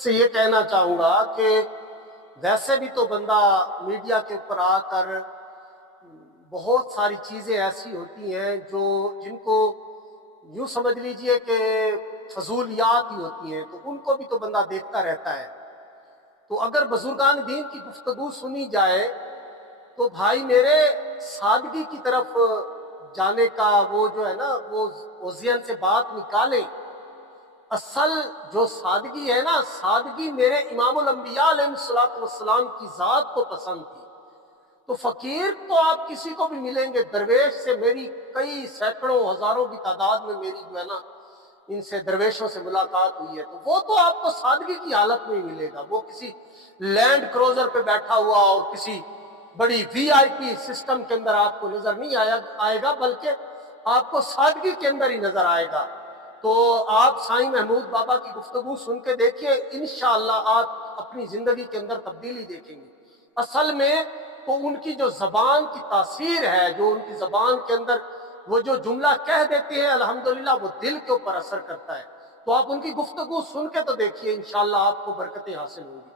سے یہ کہنا چاہوں گا کہ ویسے بھی تو بندہ میڈیا کے اوپر آ کر بہت ساری چیزیں ایسی ہوتی ہیں جن کو یوں سمجھ لیجئے کہ فضولیات ہی ہوتی ہیں، تو ان کو بھی تو بندہ دیکھتا رہتا ہے۔ تو اگر بزرگان دین کی گفتگو سنی جائے تو بھائی میرے سادگی کی طرف جانے کا وہ جو ہے نا وہ ذہن سے بات نکالیں۔ اصل جو سادگی ہے نا، سادگی میرے امام الانبیاء علیہ السلام کی ذات کو پسند تھی۔ تو فقیر تو آپ کسی کو بھی ملیں گے، درویش سے میری کئی سینکڑوں ہزاروں کی تعداد میں میری جو ہے نا ان سے درویشوں سے ملاقات ہوئی ہے، تو وہ تو آپ کو سادگی کی حالت میں ہی ملے گا۔ وہ کسی لینڈ کروزر پہ بیٹھا ہوا اور کسی بڑی وی آئی پی سسٹم کے اندر آپ کو نظر نہیں آئے گا، بلکہ آپ کو سادگی کے اندر ہی نظر آئے گا۔ تو آپ سائیں محمود بابا کی گفتگو سن کے دیکھیے، انشاءاللہ آپ اپنی زندگی کے اندر تبدیلی دیکھیں گے۔ اصل میں تو ان کی جو زبان کی تاثیر ہے، جو ان کی زبان کے اندر وہ جو جملہ کہہ دیتے ہیں الحمدللہ، وہ دل کے اوپر اثر کرتا ہے۔ تو آپ ان کی گفتگو سن کے تو دیکھیے، انشاءاللہ آپ کو برکتیں حاصل ہوں گی۔